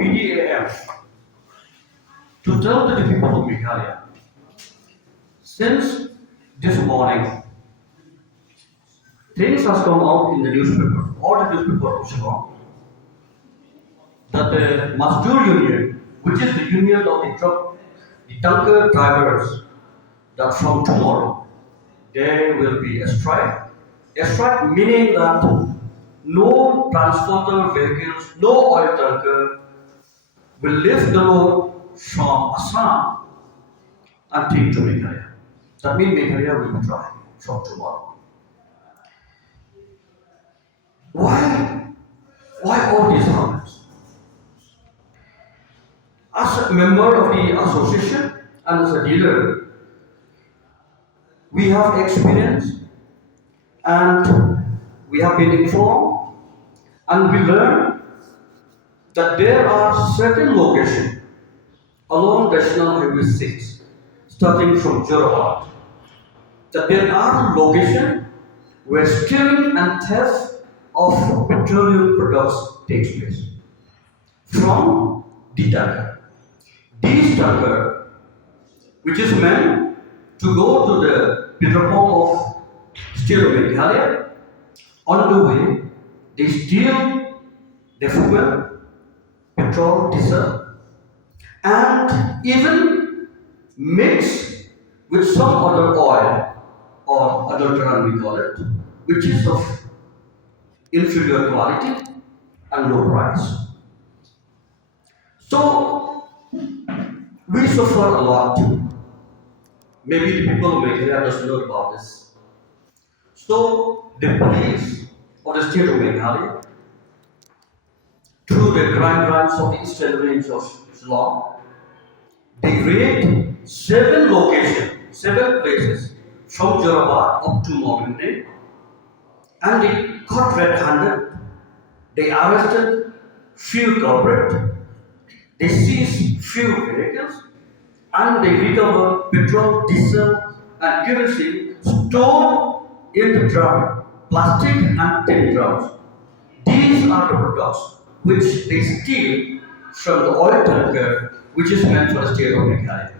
PDAM to tell to the people of Meghalaya. Since this morning, things has come out in the newspaper, all the newspaper of Shillong, that the Mazdoor Union, which is the union of the tanker drivers, that from tomorrow there will be a strike. A strike meaning that no transporter vehicles, no oil tanker will lift the load from Assam and take to Meghalaya. That means Meghalaya will be dry from tomorrow. Why? Why all these problems? As a member of the association and as a dealer, we have experience and we have been informed and we learn that there are certain locations along National Highway 6, starting from Jingiaroh, that there are locations where stealing and theft of petroleum products takes place from the tanker. These tanker, which is meant to go to the Petrol of State of Meghalaya, on the way they steal the fuel, petrol, diesel, and even mix with some other oil or adulterant we call it, which is of inferior quality and low price. So we suffer a lot. Maybe the people of Meghalaya doesn't know about this. So the police of the state of Meghalaya, through the crime branch of the eastern range of Shillong, they raid 7 locations, 7 places from Jingiaroh up to Mogin, and they caught red-handed. They arrested few culprits. They seized few vehicles, and they recover petrol, diesel, and kerosene stored in the drum, plastic and tin drums. These are the products which they steal from the oil tanker, which is meant for the state of Meghalaya.